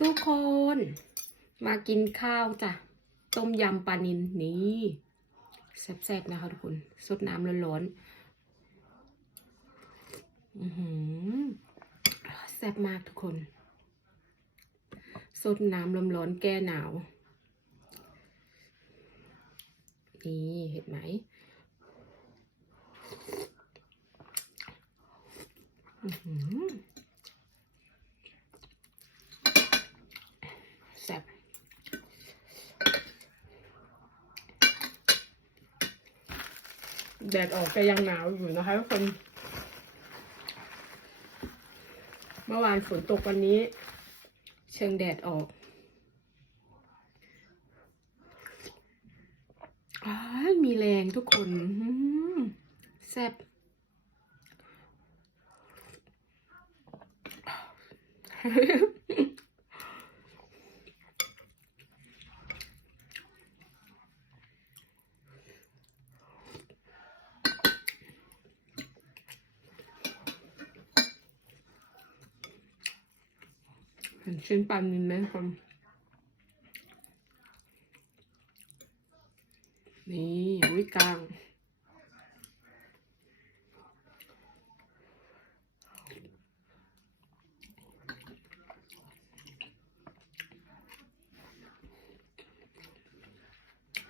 ทุกคนมากินข้าวจ้ะ ต้มยำปลานินนี่แซ่บๆนะคะทุกคนสดน้ำร้อนๆแซ่บมากทุกคนสดน้ำร้อนๆแก้หนาว นี่เห็นไหมอือหือแซ่บ แดดออกก็ยังหนาวอยู่นะคะทุกคน เมื่อวานฝนตกวันนี้ เชิงแดดออกอมีแรงทุกคนอื้อหือแซ่บ เห็นชิ้นปลานินไหมทคนนี่อุ้ยกลาง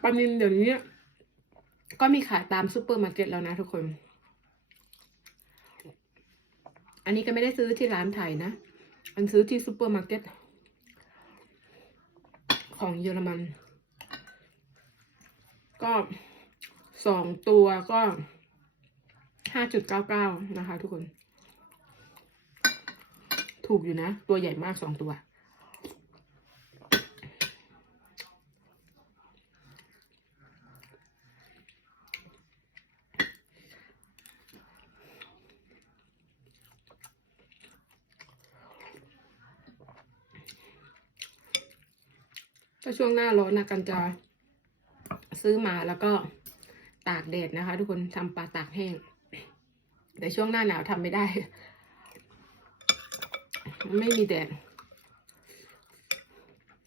ปลานินเดี๋ยวนี้ก็มีขายตามซูเปอร์มาร์เก็ตแล้วนะทุกคน อันนี้ก็ไม่ได้ซื้อที่ร้านไทยนะ อันซื้อที่ซูเปอร์มาร์เก็ตของเยอรมัน ก็สองตัวก็ห้าจุดเก้าเก้านะคะทุกคน ถูกอยู่นะ ตัวใหญ่มากสองตัว ก็ช่วงหน้าร้อนนะกันจะซื้อมาแล้วก็ตากแดดนะคะ ทุกคนทำปลาตากแห้ง แต่ช่วงหน้าหนาวทำไม่ได้ ไม่มีแดด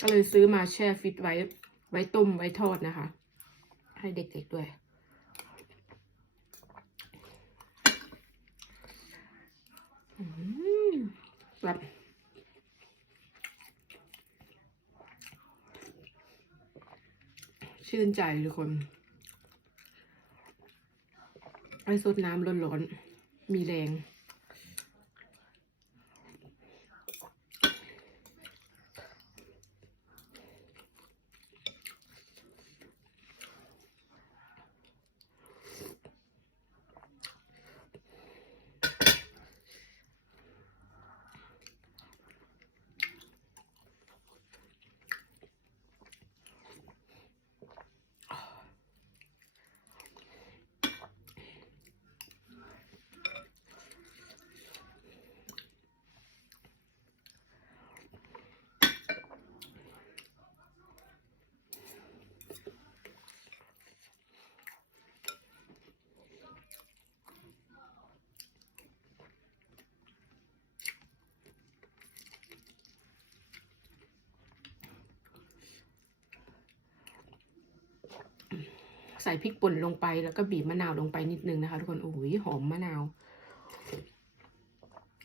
ก็เลยซื้อมาแช่ฟิตไว้ ไว้ต้มไว้ทอดนะคะ ให้เด็กๆด้วยแบบ ชื่นใจทุกคน ไอ้สดน้ำร้อนๆ มีแรง ใส่พริกป่นลงไปแล้วก็บีบมะนาวลงไปนิดนึงนะคะ ทุกคนโอ้ยหอมมะนาว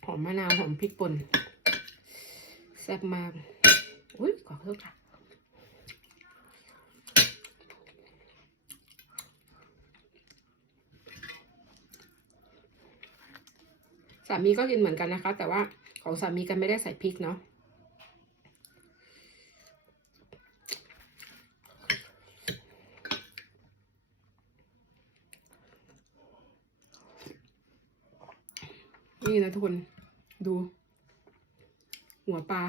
หอมมะนาวหอมพริกป่นแซ่บมากอุ้ยขอโทษค่ะสามีก็กินเหมือนกันนะคะ แต่ว่าของสามีกันไม่ได้ใส่พริกเนาะ นี่นะทุกคน ดู หัวปลา